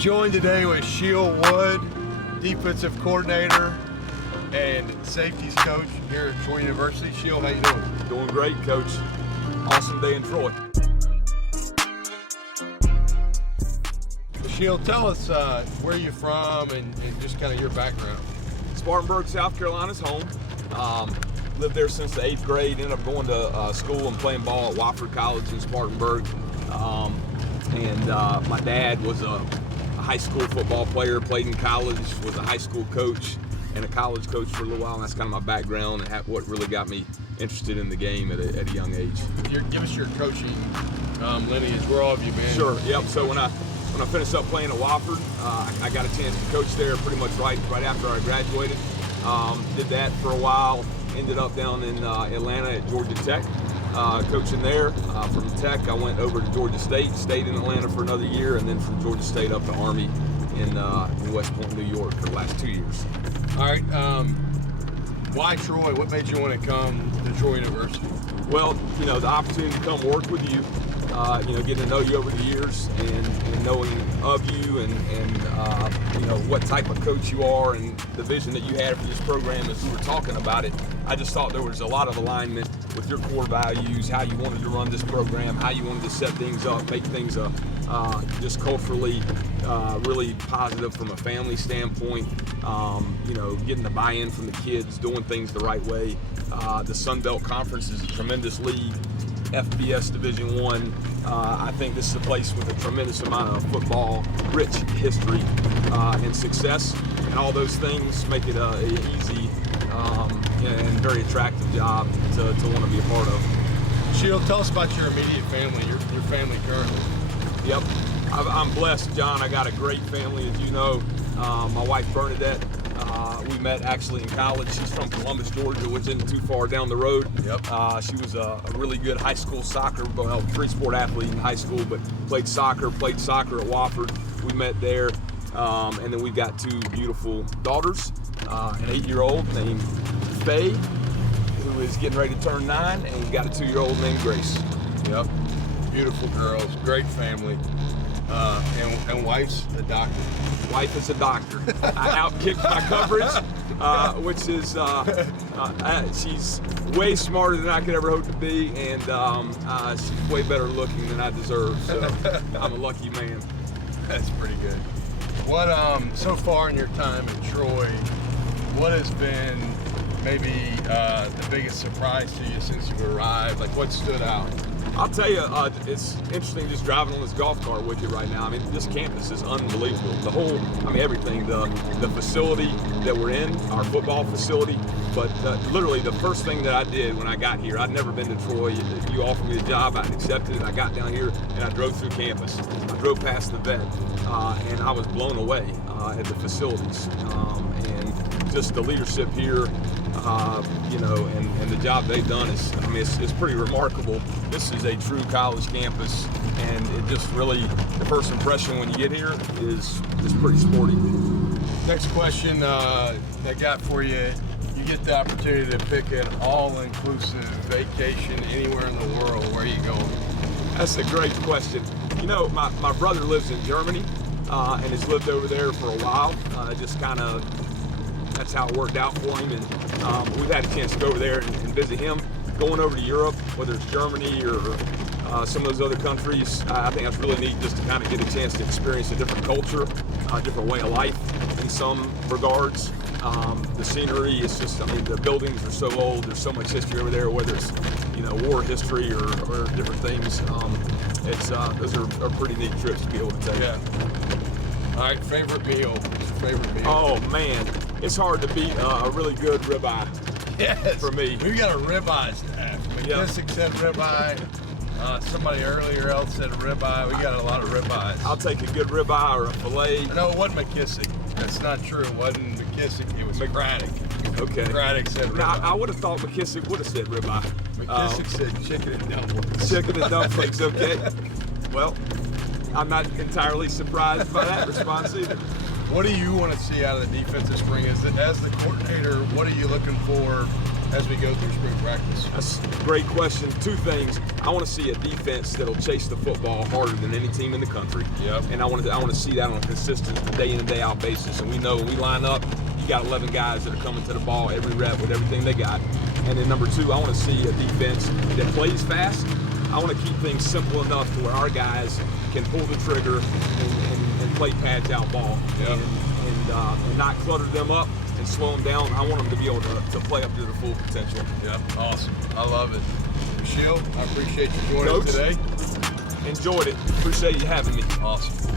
Joined today with Shiel Wood, defensive coordinator and safeties coach here at Troy University. Shiel, how you doing? Doing great, Coach. Awesome day in Troy. Shiel, tell us where you're from and just kind of your background. Spartanburg, South Carolina's home. Lived there since the 8th grade. Ended up going to school and playing ball at Wofford College in Spartanburg. My dad was a high school football player, played in college, was a high school coach and a college coach for a little while, and that's kind of my background and what really got me interested in the game at a young age. Give us your coaching lineage. Where all have you been? Sure, yep. So when I finished up playing at Wofford, I got a chance to coach there pretty much right after I graduated. Did that for a while, ended up down in Atlanta at Georgia Tech, coaching there. From Tech, I went over to Georgia State, stayed in Atlanta for another year, and then from Georgia State up to Army in West Point, New York for the last 2 years. All right, why Troy? What made you want to come to Troy University? Well, the opportunity to come work with you, getting to know you over the years and knowing of you and what type of coach you are and the vision that you had for this program as we were talking about it. I just thought there was a lot of alignment with your core values, how you wanted to run this program, how you wanted to set things up, make things just culturally really positive from a family standpoint, getting the buy-in from the kids, doing things the right way. The Sun Belt Conference is a tremendous league. FBS Division I. I think this is a place with a tremendous amount of football-rich history and success, and all those things make it an easy and very attractive job to want to be a part of. Shiel, tell us about your immediate family, your family currently. Yep, I'm blessed, John. I got a great family, as you know. My wife Bernadette, we met actually in college. She's from Columbus, Georgia, which isn't too far down the road. Yep. She was a really good high school soccer, three-sport athlete in high school, but played soccer at Wofford. We met there, and then we've got two beautiful daughters, an 8-year-old named Faye, who is getting ready to turn 9, and we've got a 2-year-old named Grace. Yep. Beautiful girls, great family. And wife's a doctor. Wife is a doctor. I outkicked my coverage, which is she's way smarter than I could ever hope to be, and she's way better looking than I deserve. So I'm a lucky man. That's pretty good. What so far in your time in Troy, what has been maybe the biggest surprise to you since you arrived? Like, what stood out? I'll tell you, it's interesting just driving on this golf cart with you right now. I mean, this campus is unbelievable. Everything, the facility that we're in, our football facility, but literally the first thing that I did when I got here, I'd never been to Troy. You offered me a job, I accepted it. I got down here and I drove through campus. I drove past the vet, and I was blown away at the facilities and just the leadership here. And the job they've done it's pretty remarkable. This is a true college campus, and it just really, the first impression when you get here is pretty sporty. Next question I got for you. You get the opportunity to pick an all-inclusive vacation anywhere in the world. Where are you going? That's a great question. My brother lives in Germany and has lived over there for a while. That's how it worked out for him, and we've had a chance to go over there and visit him. Going over to Europe, whether it's Germany or some of those other countries, I think that's really neat just to kind of get a chance to experience a different culture, a different way of life in some regards. The scenery is just, the buildings are so old, there's so much history over there, whether it's, war history or different things. Those are pretty neat trips to be able to take. Yeah. All right, favorite meal. What's your favorite meal? Oh, man. It's hard to beat a really good ribeye. Yes. For me. We got a ribeye staff. McKissick said ribeye. Somebody earlier else said ribeye. We got a lot of ribeyes. I'll take a good ribeye or a filet. No, it wasn't McKissick. That's not true. It wasn't McKissick. It was Craddock. Okay. Craddock said ribeye. Now, I would have thought McKissick would have said ribeye. McKissick said chicken and dumplings. Chicken and dumplings, okay. Well, I'm not entirely surprised by that response either. What do you want to see out of the defensive spring? As the coordinator, what are you looking for as we go through spring practice? That's a great question. Two things. I want to see a defense that'll chase the football harder than any team in the country. Yep. And I want to see that on a consistent day in and day out basis. And we know when we line up, you got 11 guys that are coming to the ball every rep with everything they got. And then number two, I want to see a defense that plays fast. I want to keep things simple enough to where our guys can pull the trigger and play pads out ball. Yep. And not clutter them up and slow them down. I want them to be able to play up to their full potential. Yep, awesome. I love it. Shiel, I appreciate you joining us Coach, today. enjoyed it. Appreciate you having me. Awesome.